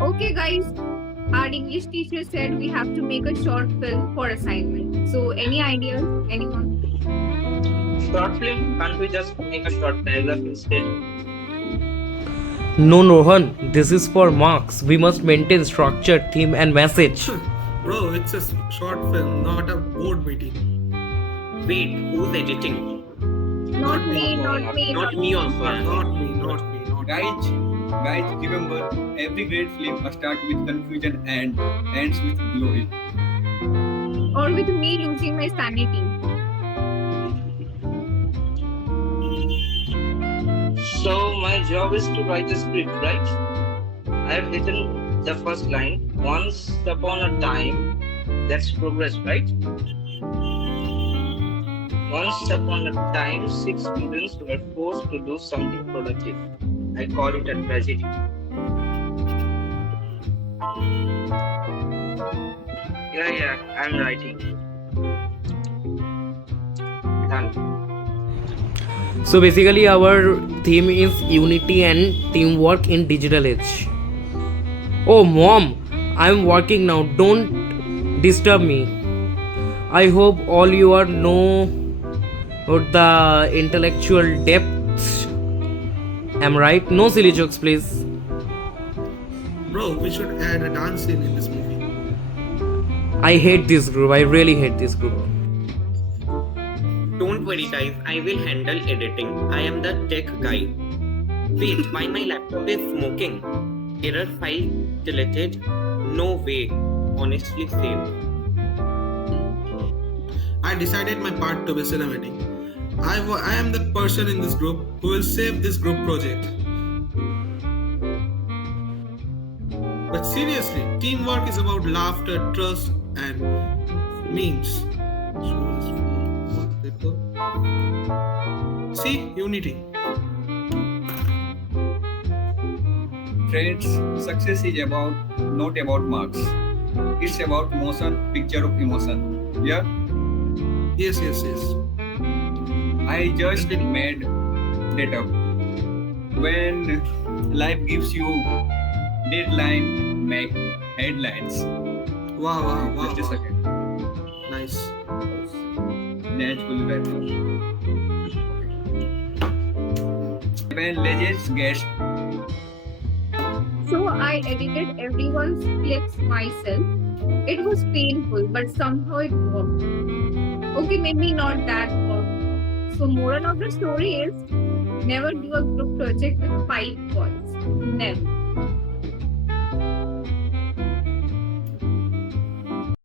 Okay, guys, our English teacher said we have to make a short film for assignment. So, any ideas? Anyone? Short film, can't we just make a short paragraph instead? No, Rohan, this is for marks. We must maintain structure, theme, and message. Bro, it's a short film, not a board meeting. Wait, who's editing? Not me, not me, Not me also. Not me, not me, not me. Guys, remember, every great film starts with confusion and ends with glory. Or with me losing my sanity. So my job is to write the script, right? I have written the first line. Once upon a time, that's progress, right? Once upon a time, 6 students were forced to do something productive. I call it a tragedy. Yeah, I'm writing. Done. So basically, our theme is unity and teamwork in digital age. Oh, mom, I'm working now. Don't disturb me. I hope all you are know about the intellectual depths. Am I right? No silly jokes, please. Bro, we should add a dance scene in this movie. I hate this group. I really hate this group. Don't worry, guys. I will handle editing. I am the tech guy. Wait, why my laptop is smoking? Error file deleted? No way. Honestly, same. I decided my part to be cinematic. I am the person in this group who will save this group project. But seriously, teamwork is about laughter, trust, and memes. See, unity. Friends, success is about not about marks. It's about motion, picture of emotion. Yeah, Yes. I just made that up. When life gives you deadline, make headlines. Wow. Just a second. Nice. Naturally right now. When legends guest, So, I edited everyone's clips myself. It was painful, but somehow it worked. Okay, maybe not that worked. So, moral of the story is never do a group project with 5 boys. Never.